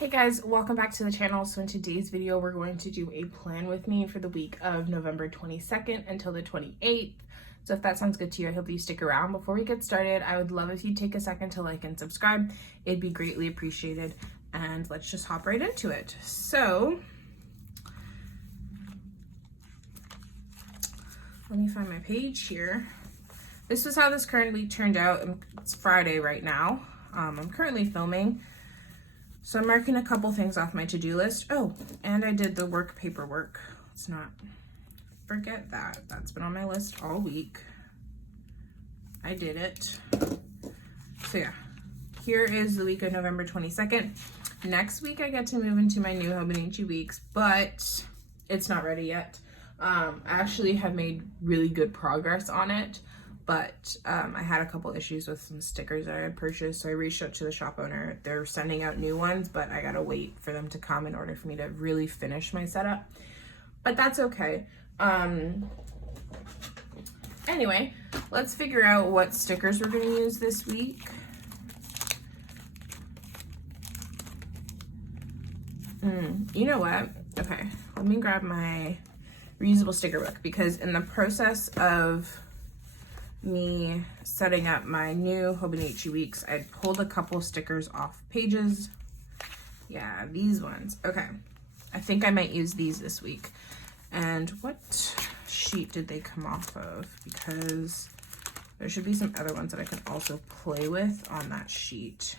Hey guys, welcome back to the channel. So in today's video, we're going to do a plan with me for the week of November 22nd until the 28th. So if that sounds good to you, I hope you stick around. Before we get started, I would love if you'd take a second to like and subscribe. It'd be greatly appreciated. And let's just hop right into it. So let me find my page here. This is how this current week turned out. It's Friday right now. I'm currently filming. So I'm marking a couple things off my to-do list. Oh, and I did the work paperwork. Let's not forget that. That's been on my list all week. I did it. So yeah, here is the week of November 22nd. Next week I get to move into my new Hobonichi weeks, but it's not ready yet. I actually have made really good progress on it. But I had a couple issues with some stickers that I had purchased, so I reached out to the shop owner. They're sending out new ones, but I gotta wait for them to come in order for me to really finish my setup. But that's okay. Anyway, let's figure out what stickers we're gonna use this week. You know what? Okay, let me grab my reusable sticker book, because in the process of me setting up my new Hobonichi weeks, I pulled a couple stickers off pages. Yeah, these ones. Okay, I think I might use these this week. And what sheet did they come off of? Because there should be some other ones that I can also play with on that sheet.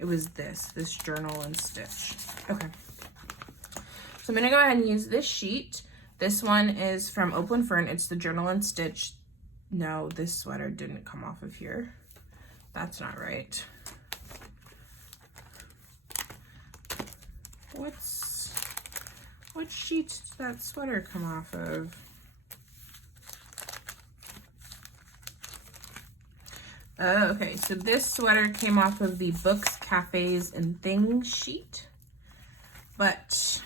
It was this journal and stitch. Okay, so I'm gonna go ahead and use this sheet. This one is from Open Fern. It's the journal and stitch. No, this sweater didn't come off of here. That's not right. What sheet did that sweater come off of? Oh, okay, so this sweater came off of the Books, Cafes, and Things sheet. But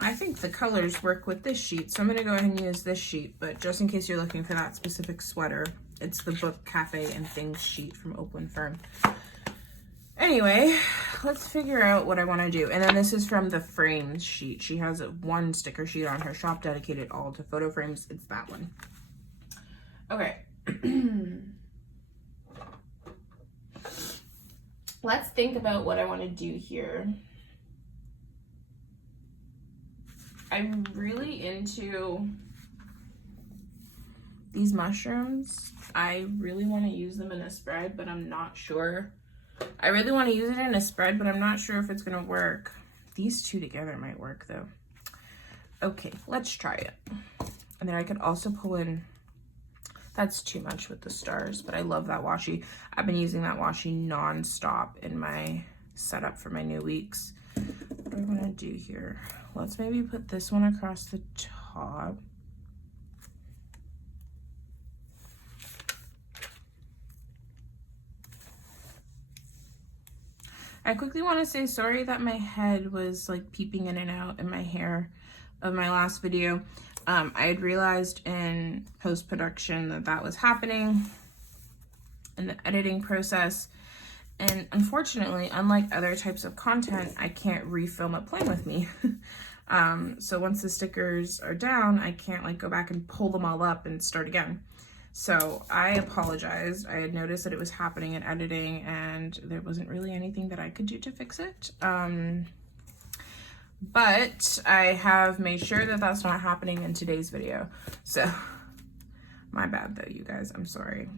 I think the colors work with this sheet, so I'm gonna go ahead and use this sheet, but just in case you're looking for that specific sweater, it's the Book, Cafe, and Things sheet from Open Fern. Anyway, let's figure out what I wanna do. And then this is from the frames sheet. She has one sticker sheet on her shop dedicated all to photo frames. It's that one. Okay. Let's think about what I wanna do here. I'm really into these mushrooms. I really want to use them in a spread, but I'm not sure. I really want to use it in a spread, but I'm not sure if it's going to work. These two together might work though. Okay, let's try it. And then I could also pull in, that's too much with the stars, but I love that washi. I've been using that washi non-stop in my setup for my new weeks. What do I want to do here? Let's maybe put this one across the top. I quickly want to say sorry that my head was like peeping in and out in my hair of my last video. I had realized in post-production that that was happening in the editing process. And unfortunately, unlike other types of content, I can't refilm it playing with me. So once the stickers are down, I can't like go back and pull them all up and start again. So I apologized. I had noticed that it was happening in editing and there wasn't really anything that I could do to fix it. But I have made sure that that's not happening in today's video. So my bad though, you guys, I'm sorry.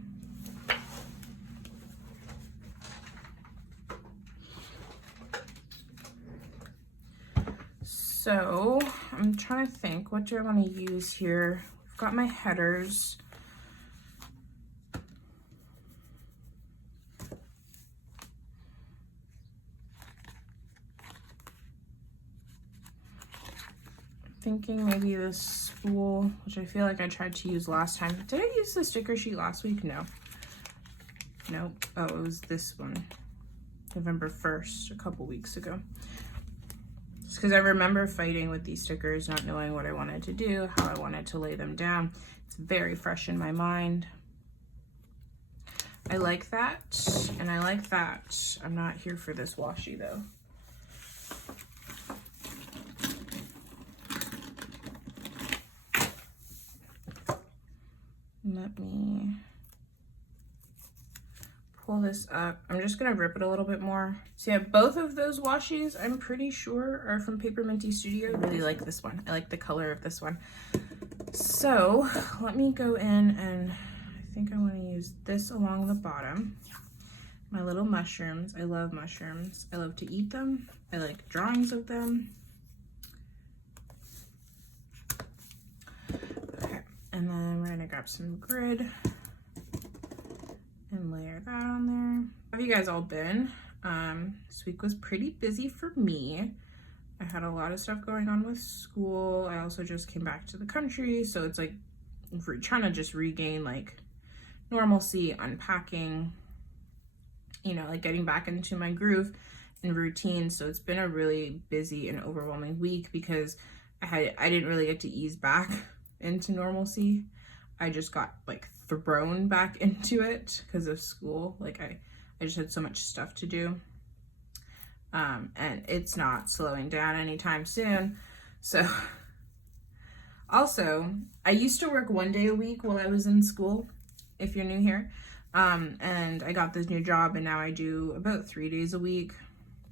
So I'm trying to think, what do I want to use here? I've got my headers. Thinking maybe this spool, which I feel like I tried to use last time. Did I use the sticker sheet last week? No. Nope. Oh, it was this one. November 1st, a couple weeks ago. Just because I remember fighting with these stickers, not knowing what I wanted to do, how I wanted to lay them down. It's very fresh in my mind. I like that, and I like that. I'm not here for this washi though. let me pull this up. I'm just gonna rip it a little bit more. So yeah, both of those washi's I'm pretty sure are from Paper Minty Studio. I really like this one. I like the color of this one. So let me go in, and I think I want to use this along the bottom. My little mushrooms. I love mushrooms. I love to eat them. I like drawings of them. Okay, and then we're gonna grab some grid and layer that on there. How have you guys all been? This week was pretty busy for me. I had a lot of stuff going on with school. I also just came back to the country, so it's like trying to just regain like normalcy, unpacking, you know, like getting back into my groove and routine. So it's been a really busy and overwhelming week because I didn't really get to ease back into normalcy. I just got like thrown back into it because of school. Like I just had so much stuff to do. And it's not slowing down anytime soon. So also, I used to work 1 day a week while I was in school, if you're new here. And I got this new job, and now I do about 3 days a week.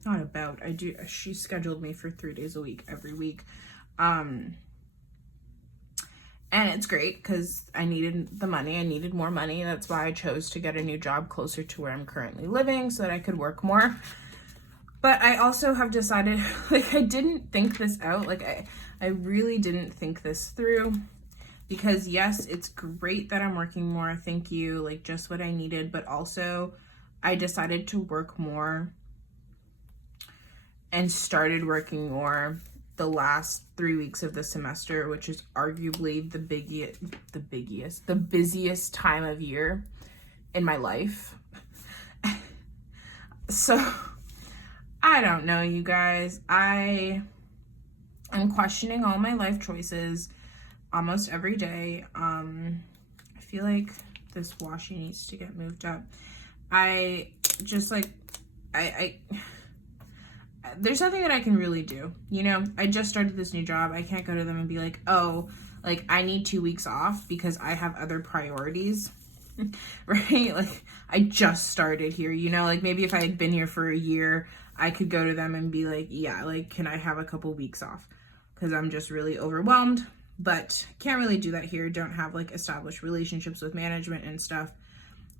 Not about, I do, she scheduled me for 3 days a week every week. And it's great because I needed the money. I needed more money. That's why I chose to get a new job closer to where I'm currently living so that I could work more. But I also have decided, like, I didn't think this out. Like, I really didn't think this through. Because yes, it's great that I'm working more. Thank you. Like, just what I needed. But also, I decided to work more and started working more the last 3 weeks of the semester, which is arguably the busiest time of year in my life. So I don't know, you guys. I am questioning all my life choices almost every day. I feel like this washi needs to get moved up. I just like, there's nothing that I can really do. You know, I just started this new job. I can't go to them and be like, oh, like I need 2 weeks off because I have other priorities. Right? Like I just started here, you know, like maybe if I had been here for a year, I could go to them and be like, yeah, like, can I have a couple weeks off? Because I'm just really overwhelmed, but can't really do that here. Don't have like established relationships with management and stuff,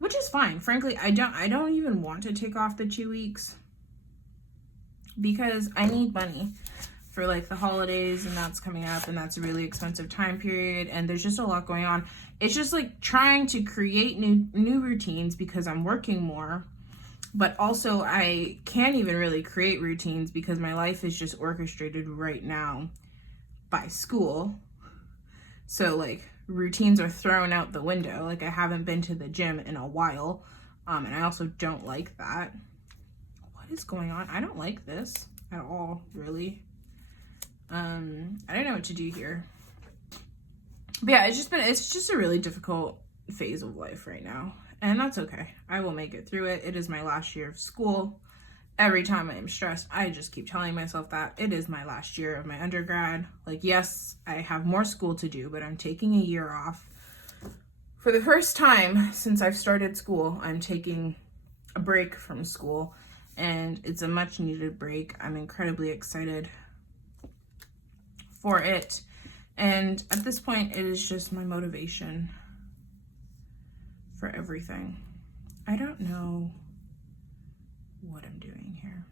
which is fine. Frankly, I don't even want to take off the 2 weeks because I need money for like the holidays, and that's coming up, and that's a really expensive time period, and there's just a lot going on. It's just like trying to create new routines because I'm working more. But also I can't even really create routines because my life is just orchestrated right now by school. So like routines are thrown out the window. Like I haven't been to the gym in a while. And I also don't like that. What is going on? I don't like this at all, really. I don't know what to do here. But yeah, it's just a really difficult phase of life right now. And that's okay. I will make it through it. It is my last year of school. Every time I am stressed, I just keep telling myself that it is my last year of my undergrad. Like, yes, I have more school to do, but I'm taking a year off. For the first time since I've started school, I'm taking a break from school, and it's a much needed break. I'm incredibly excited for it. And at this point, it is just my motivation for everything. I don't know what I'm doing here.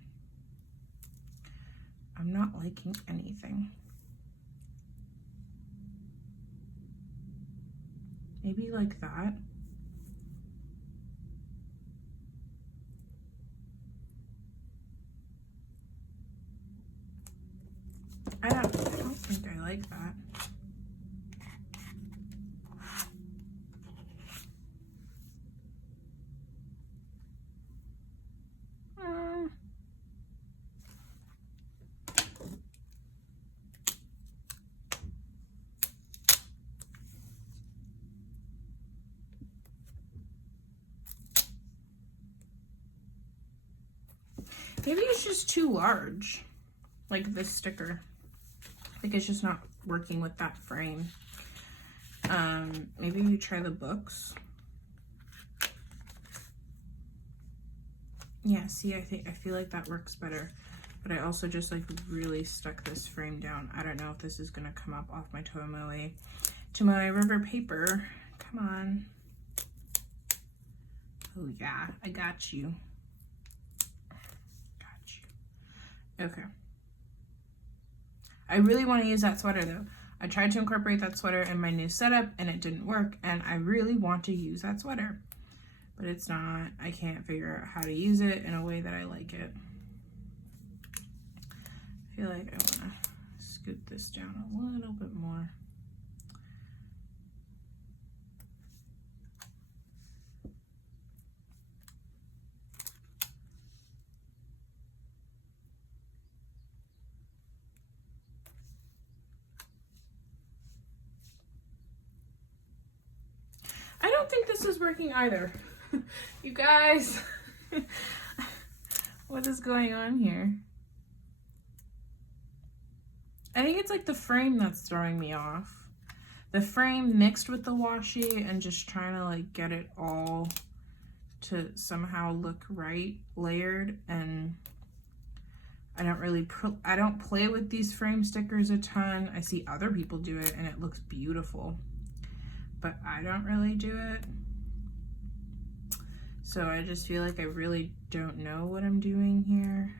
I'm not liking anything. Maybe like that. I don't think I like that. Maybe it's just too large, like this sticker. I think it's just not working with that frame. Maybe we try the books. Yeah, see, I feel like that works better. But I also just like really stuck this frame down. I don't know if this is gonna come up off my Tomoe River paper. Come on. Oh yeah, I got you. Okay. I really want to use that sweater though. I tried to incorporate that sweater in my new setup and it didn't work, and I really want to use that sweater. But it's not, I can't figure out how to use it in a way that I like it. I feel like I want to scoot this down a little bit more. I don't think this is working either. You guys, what is going on here? I think it's like the frame that's throwing me off. The frame mixed with the washi and just trying to like get it all to somehow look right, layered. And I don't play with these frame stickers a ton. I see other people do it and it looks beautiful, but I don't really do it. So I just feel like I really don't know what I'm doing here.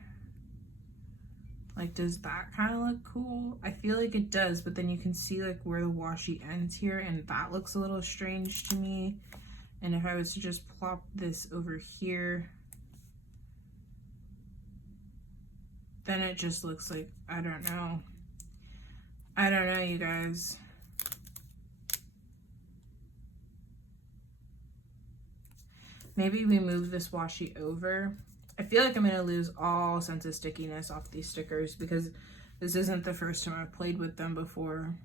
Like, does that kind of look cool? I feel like it does, but then you can see like where the washi ends here, and that looks a little strange to me. And if I was to just plop this over here, then it just looks like, I don't know. I don't know, you guys. Maybe we move this washi over. I feel like I'm gonna lose all sense of stickiness off these stickers because this isn't the first time I've played with them before.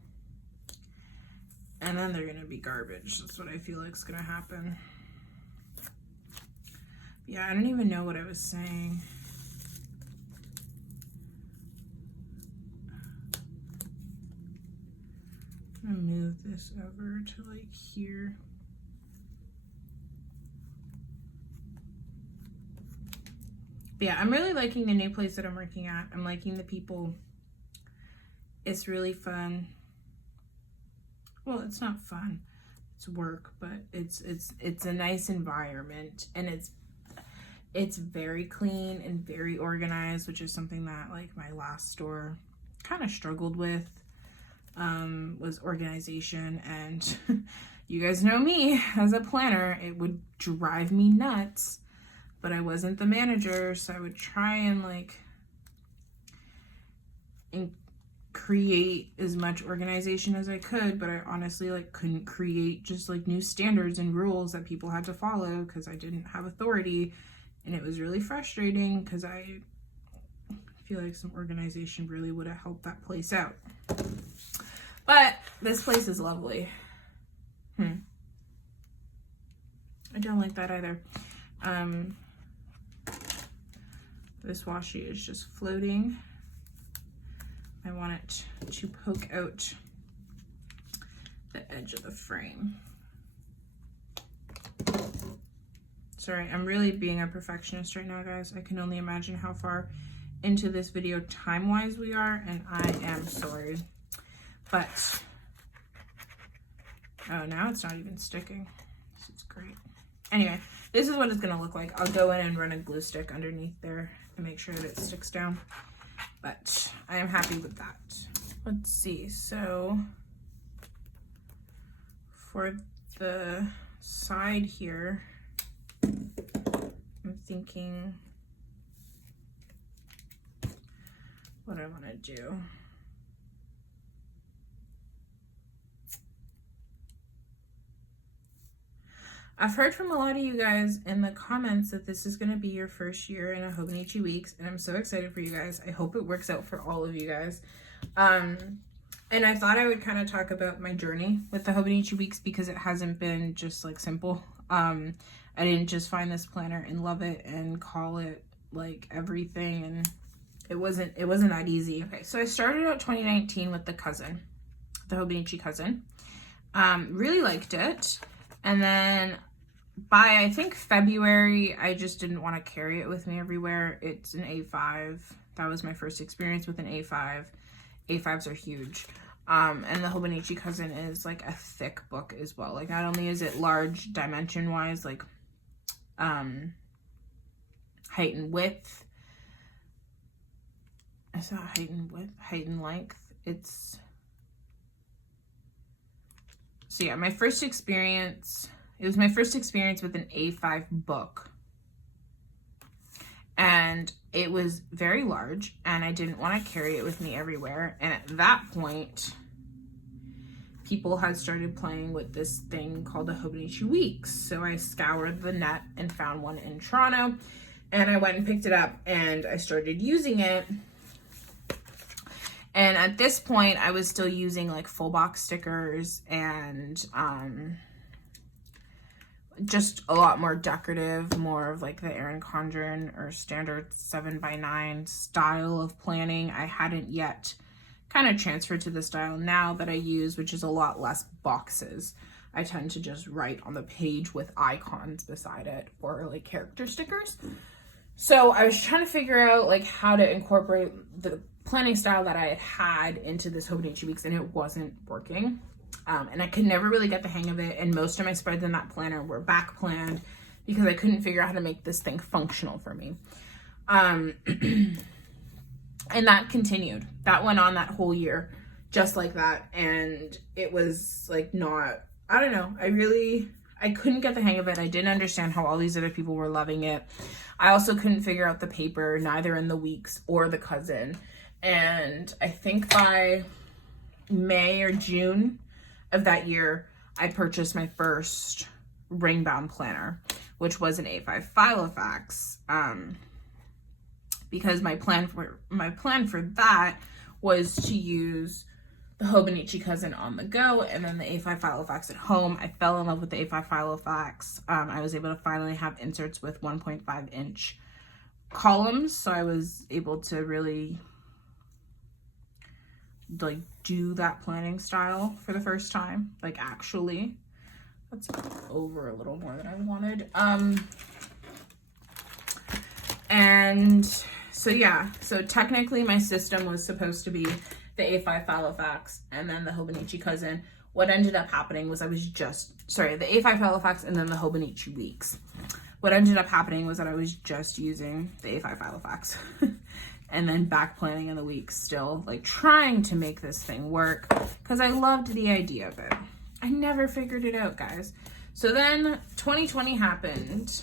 And then they're gonna be garbage. That's what I feel like is gonna happen. Yeah, I don't even know what I was saying. I'm gonna move this over to like here. Yeah, I'm really liking the new place that I'm working at. I'm liking the people. It's really fun. Well, it's not fun. It's work, but it's a nice environment, and it's very clean and very organized, which is something that like my last store kind of struggled with, was organization. And you guys know me as a planner, it would drive me nuts. But I wasn't the manager, so I would try and like create as much organization as I could, but I honestly like couldn't create just like new standards and rules that people had to follow because I didn't have authority. And it was really frustrating because I feel like some organization really would have helped that place out. But this place is lovely. I don't like that either. This washi is just floating. I want it to poke out the edge of the frame. Sorry, I'm really being a perfectionist right now, guys. I can only imagine how far into this video time-wise we are, and I am sorry. But, oh, now it's not even sticking. This is great. Anyway, this is what it's gonna look like. I'll go in and run a glue stick underneath there to make sure that it sticks down. But I am happy with that. Let's see, so for the side here, I'm thinking what I want to do. I've heard from a lot of you guys in the comments that this is going to be your first year in a Hobonichi Weeks, and I'm so excited for you guys. I hope it works out for all of you guys. And I thought I would kind of talk about my journey with the Hobonichi Weeks because it hasn't been just like simple. I didn't just find this planner and love it and call it like everything, and it wasn't that easy. Okay, so I started out 2019 with the Hobonichi Cousin. Really liked it. And then by, I think, February, I just didn't want to carry it with me everywhere. It's an A5. That was my first experience with an A5. A5s are huge. And the Hobonichi Cousin is like a thick book as well. Like, not only is it large dimension-wise, like height and width. Is that height and width? Height and length. It's... So yeah, my first experience, it was my first experience with an A5 book. And it was very large, and I didn't want to carry it with me everywhere. And at that point, people had started playing with this thing called the Hobonichi Weeks. So I scoured the net and found one in Toronto, and I went and picked it up, and I started using it. And at this point, I was still using like full box stickers and just a lot more decorative, more of like the Erin Condren or standard 7x9 style of planning. I hadn't yet kind of transferred to the style now that I use, which is a lot less boxes. I tend to just write on the page with icons beside it or like character stickers. So I was trying to figure out like how to incorporate the planning style that I had into this Hobonichi Weeks, and it wasn't working. And I could never really get the hang of it. And most of my spreads in that planner were back planned because I couldn't figure out how to make this thing functional for me. And that continued. That went on that whole year, just like that. And it was like not, I don't know. I couldn't get the hang of it. I didn't understand how all these other people were loving it. I also couldn't figure out the paper, neither in the Weeks or the Cousin. And I think by May or June of that year, I purchased my first ring bound planner, which was an A5 Filofax. Because my plan for that was to use the Hobonichi Cousin on the go and then the A5 Filofax at home. I fell in love with the A5 Filofax. I was able to finally have inserts with 1.5 inch columns, so I was able to really like do that planning style for the first time, like actually. That's over a little more than I wanted. And so yeah, so technically my system was supposed to be the A5 Filofax and then the Hobonichi Cousin. What ended up happening was the A5 Filofax and then the Hobonichi Weeks. What ended up happening was that I was just using the A5 Filofax and then back planning in the Weeks, still like trying to make this thing work because I loved the idea of it. I never figured it out, guys. So then 2020 happened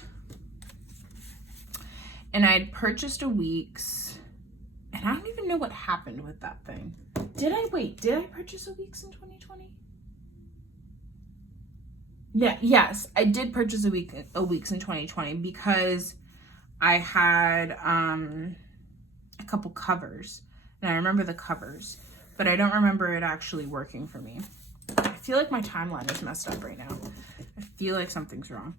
and I'd purchased a Weeks, and I don't even know what happened with that thing. Did I purchase a Weeks in 2020? Yes, I did purchase a Weeks in 2020 because I had a couple covers, and I remember the covers, but I don't remember it actually working for me. I feel like my timeline is messed up right now. I feel like something's wrong.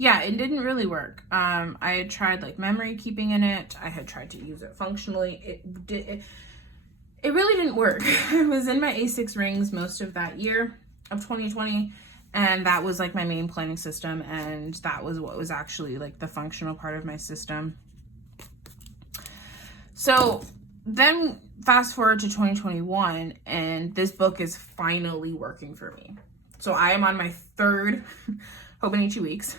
Yeah, it didn't really work. I had tried like memory keeping in it. I had tried to use it functionally. It really didn't work. I was in my A6 rings most of that year of 2020, and that was like my main planning system, and that was what was actually like the functional part of my system. So then fast forward to 2021, and this book is finally working for me. So I am on my third Hobonichi Weeks.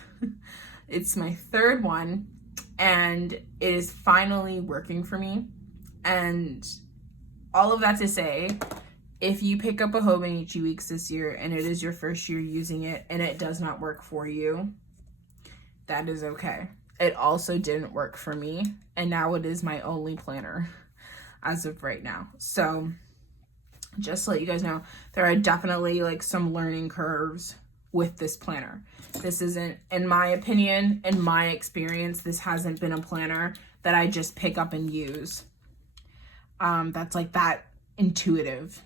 It's my third one, and it is finally working for me. And all of that to say, if you pick up a Hobonichi Weeks this year and it is your first year using it and it does not work for you, that is okay. It also didn't work for me, and now it is my only planner as of right now. So just to let you guys know, there are definitely like some learning curves with this planner. This isn't, in my opinion, in my experience, this hasn't been a planner that I just pick up and use. That's like that intuitive.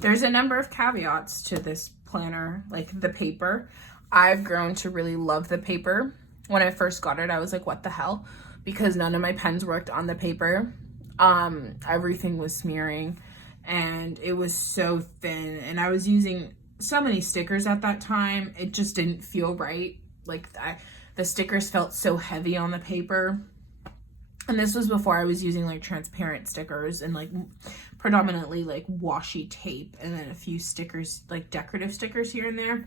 There's a number of caveats to this planner, like the paper. I've grown to really love the paper. When I first got it, I was like, what the hell? Because none of my pens worked on the paper. Everything was smearing and it was so thin, and I was using so many stickers at that time. It just didn't feel right. Like the stickers felt so heavy on the paper. And this was before I was using like transparent stickers and like predominantly like washi tape, and then a few stickers, like decorative stickers here and there.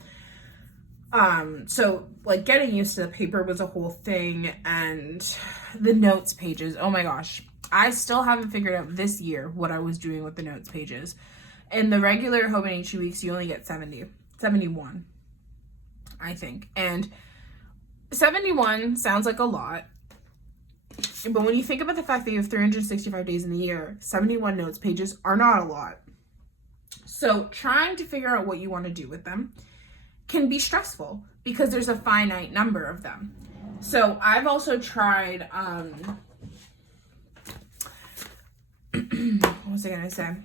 So like getting used to the paper was a whole thing. And the notes pages, oh my gosh, I still haven't figured out this year what I was doing with the notes pages. In the regular Hobonichi weeks, you only get 71, I think. And 71 sounds like a lot. But when you think about the fact that you have 365 days in the year, 71 notes pages are not a lot. So trying to figure out what you want to do with them can be stressful because there's a finite number of them. So I've also tried, what was I going to say?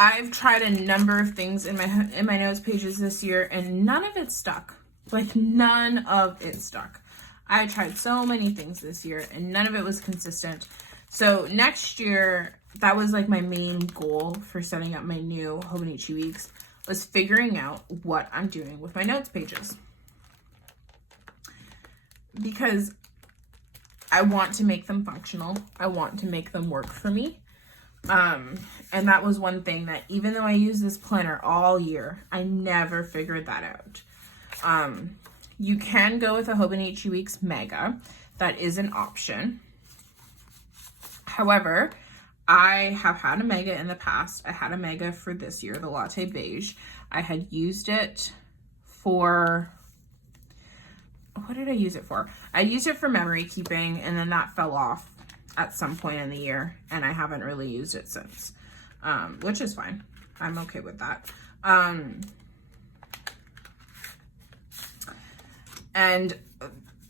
I've tried a number of things in my notes pages this year, and none of it stuck. Like, none of it stuck. I tried so many things this year and none of it was consistent. So next year, that was like my main goal for setting up my new Hobonichi weeks, was figuring out what I'm doing with my notes pages. Because I want to make them functional. I want to make them work for me. And that was one thing that, even though I use this planner all year, I never figured that out. You can go with a Hobonichi Weeks Mega. That is an option. However, I have had a Mega in the past. I had a Mega for this year, the Latte Beige. I had used it for, what did I use it for? I used it for memory keeping, and then that fell off at some point in the year, and I haven't really used it since, which is fine. I'm okay with that. And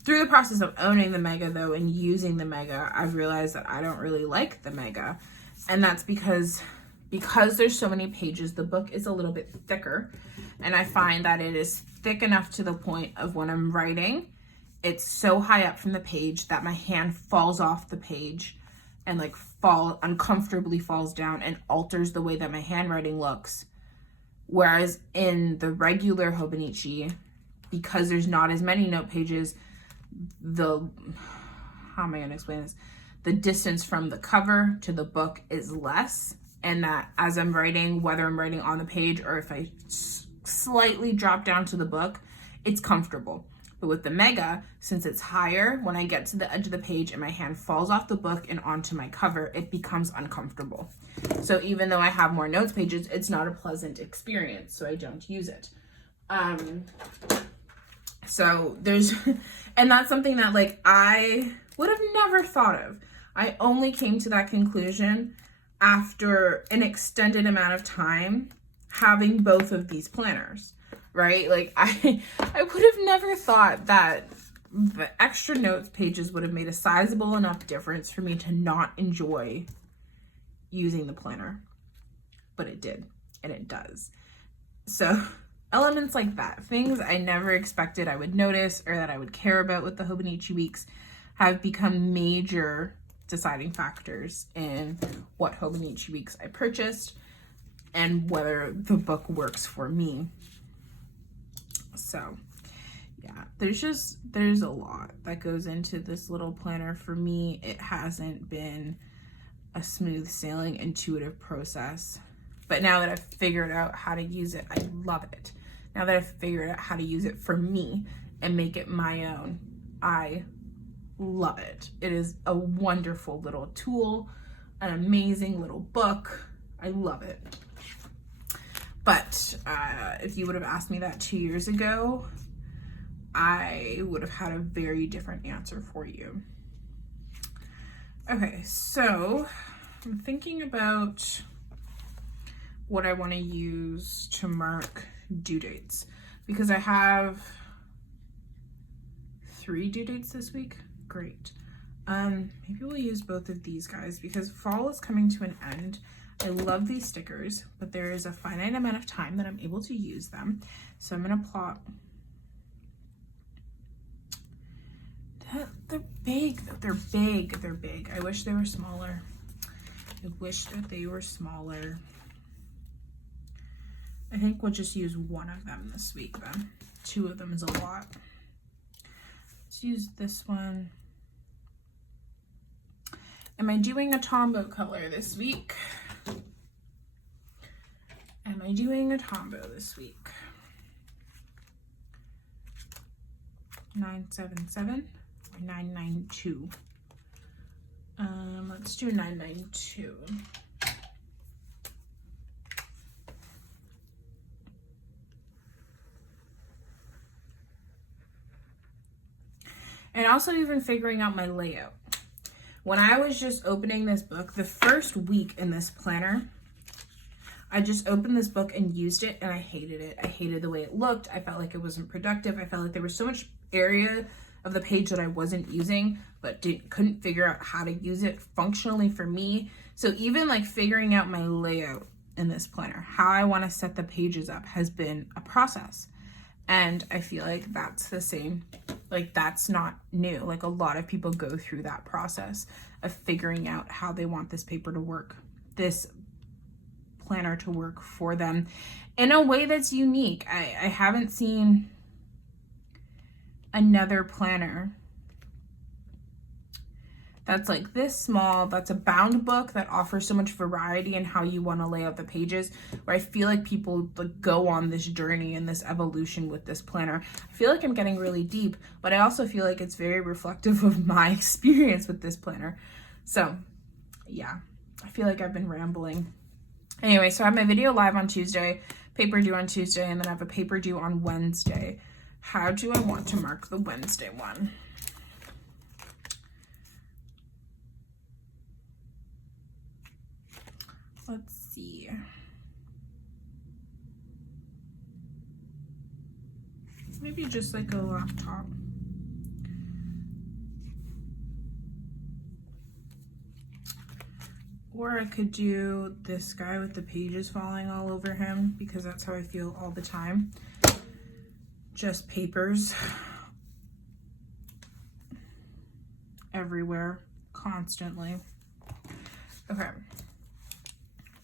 through the process of owning the Mega, though, and using the Mega, I've realized that I don't really like the Mega. And that's because there's so many pages, the book is a little bit thicker. And I find that it is thick enough to the point of when I'm writing, it's so high up from the page that my hand falls off the page and like uncomfortably falls down and alters the way that my handwriting looks. Whereas in the regular Hobonichi, because there's not as many note pages, how am I going to explain this? The distance from the cover to the book is less, and that as I'm writing, whether I'm writing on the page or if I slightly drop down to the book, it's comfortable. But with the Mega, since it's higher, when I get to the edge of the page and my hand falls off the book and onto my cover, it becomes uncomfortable. So even though I have more notes pages, it's not a pleasant experience, so I don't use it. So there's, and that's something that like I would have never thought of. I only came to that conclusion after an extended amount of time having both of these planners, right? Like I would have never thought that the extra notes pages would have made a sizable enough difference for me to not enjoy using the planner, but it did, and it does. So elements like that, things I never expected I would notice or that I would care about with the Hobonichi weeks, have become major deciding factors in what Hobonichi weeks I purchased and whether the book works for me. So yeah, there's a lot that goes into this little planner. For me, it hasn't been a smooth sailing, intuitive process. But now that I've figured out how to use it, I love it. Now that I've figured out how to use it for me and make it my own, I love it. It is a wonderful little tool, an amazing little book. I love it. But if you would have asked me that 2 years ago, I would have had a very different answer for you. Okay, so I'm thinking about what I want to use to mark due dates, because I have 3 due dates this week. Great. Maybe we'll use both of these guys because fall is coming to an end. I love these stickers, but there is a finite amount of time that I'm able to use them. So I'm gonna plot. They're big, they're big, they're big. I wish they were smaller. I wish that they were smaller. I think we'll just use one of them this week then. Two of them is a lot. Let's use this one. Am I doing a Tombow color this week? Am I doing a Tombow this week? 977 or 992? Let's do 992. And also even figuring out my layout. When I was just opening this book, the first week in this planner, I just opened this book and used it, and I hated it. I hated the way it looked. I felt like it wasn't productive. I felt like there was so much area of the page that I wasn't using, but couldn't figure out how to use it functionally for me. So even like figuring out my layout in this planner, how I want to set the pages up, has been a process. And I feel like that's the same. Like, that's not new. Like, a lot of people go through that process of figuring out how they want this paper to work, this planner to work for them in a way that's unique. I haven't seen another planner that's like this small, that's a bound book that offers so much variety in how you want to lay out the pages, where I feel like people like go on this journey and this evolution with this planner. I feel like I'm getting really deep, but I also feel like it's very reflective of my experience with this planner. So yeah, I feel like I've been rambling. Anyway, so I have my video live on Tuesday, paper due on Tuesday, and then I have a paper due on Wednesday. How do I want to mark the Wednesday one? Let's see. Maybe just like a laptop. Or I could do this guy with the pages falling all over him, because that's how I feel all the time. Just papers everywhere, constantly. Okay.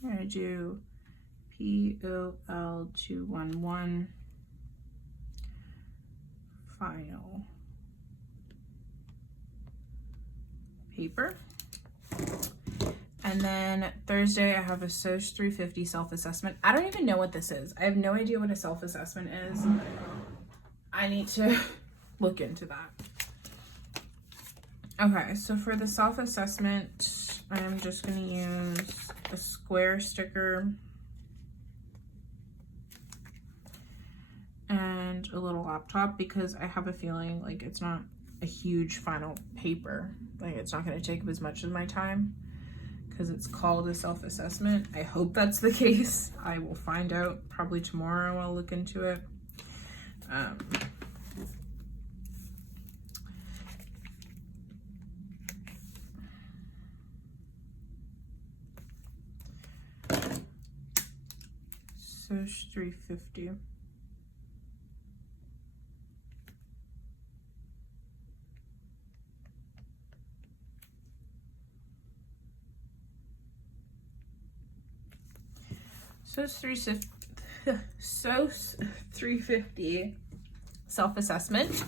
I'm going to do POL211 final paper. And then Thursday I have a SOCH 350 self-assessment. I don't even know what this is. I have no idea what a self-assessment is. I need to look into that. Okay, so for the self-assessment, I'm just going to use a square sticker and a little laptop, because I have a feeling like it's not a huge final paper. Like, it's not going to take up as much of my time because it's called a self-assessment. I hope that's the case. I will find out probably tomorrow. I'll look into it. SOCH 350. SOCH 350 self-assessment.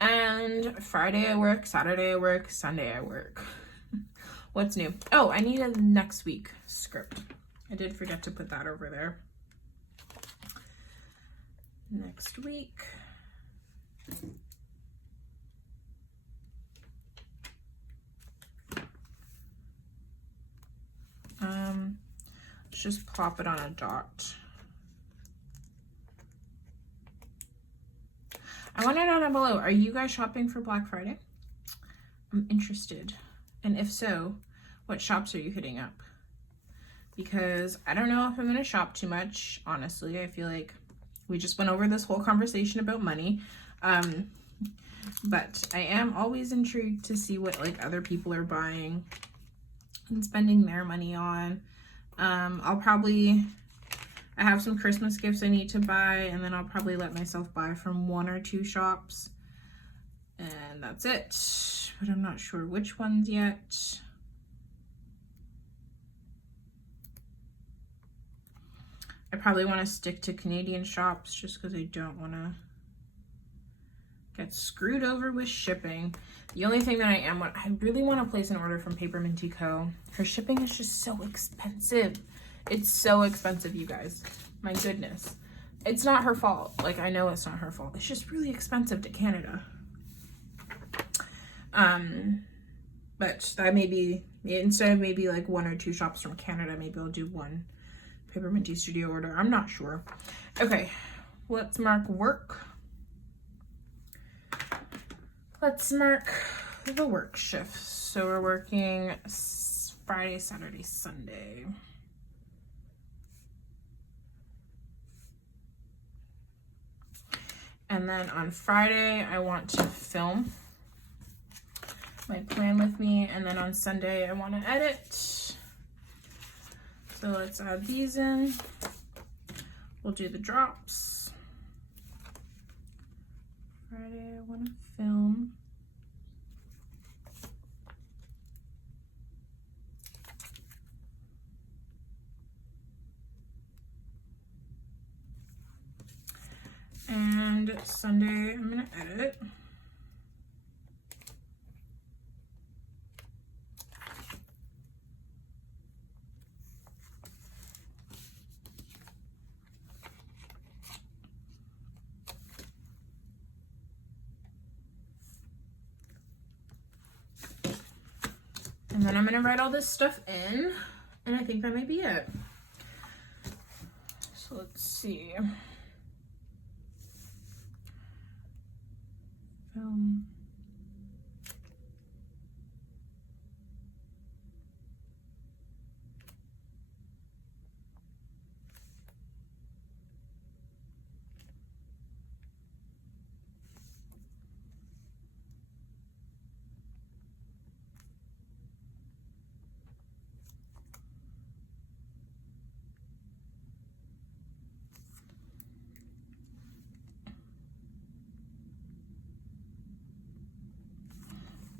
And Friday I work, Saturday I work, Sunday I work. What's new? Oh, I need a next week script. I did forget to put that over there. Next week. Let's just plop it on a dot. I want to know down below, are you guys shopping for Black Friday? I'm interested. And if so, what shops are you hitting up? Because I don't know if I'm going to shop too much, honestly. I feel like we just went over this whole conversation about money. But I am always intrigued to see what like other people are buying and spending their money on. I have some Christmas gifts I need to buy, and then I'll probably let myself buy from 1 or 2 shops. And that's it. But I'm not sure which ones yet. I probably want to stick to Canadian shops just because I don't want to get screwed over with shipping. The only thing that I really want to place an order from Paper Minty Co. Her shipping is just so expensive. It's so expensive, you guys. My goodness. It's not her fault. Like, I know it's not her fault. It's just really expensive to Canada. But that may be, instead of maybe like 1 or 2 shops from Canada, maybe I'll do 1 Paper Minty Studio order. I'm not sure. Okay, let's mark work. Let's mark the work shifts. So we're working Friday, Saturday, Sunday. And then on Friday, I want to film my plan with me. And then on Sunday, I want to edit. So let's add these in. We'll do the drops. Friday, I want to film. And Sunday, I'm going to edit. And then I'm going to write all this stuff in, and I think that might be it. So let's see.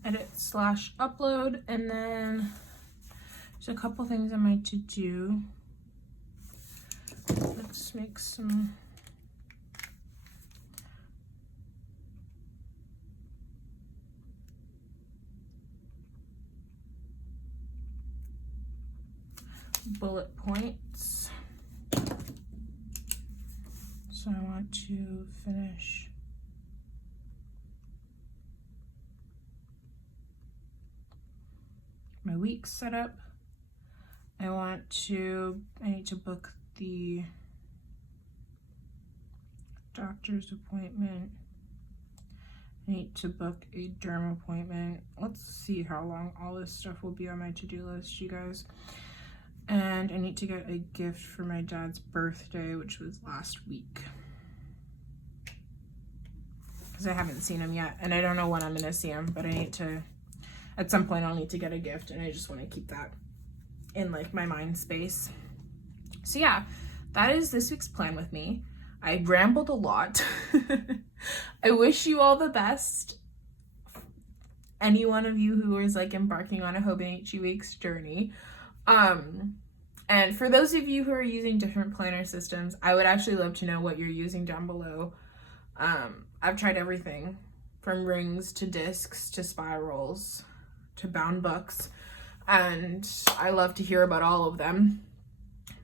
Edit/upload, and then there's a couple things I might to do. Let's make some bullet points. So I want to finish my week setup. I need to book the doctor's appointment. I need to book a derm appointment. Let's see how long all this stuff will be on my to-do list, you guys. And I need to get a gift for my dad's birthday, which was last week. Because I haven't seen him yet, and I don't know when I'm gonna see him, but I need to, at some point I'll need to get a gift, and I just want to keep that in like my mind space. So yeah, that is this week's plan with me. I rambled a lot. I wish you all the best. Any one of you who is like embarking on a Hobonichi Weeks journey. And for those of you who are using different planner systems, I would actually love to know what you're using down below. I've tried everything from rings to discs to spirals to bound books, and I love to hear about all of them.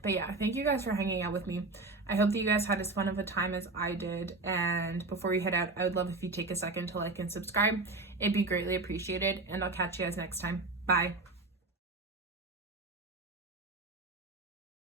But yeah, thank you guys for hanging out with me. I hope that you guys had as fun of a time as I did, and before you head out, I would love if you take a second to like and subscribe. It'd be greatly appreciated, and I'll catch you guys next time. Bye.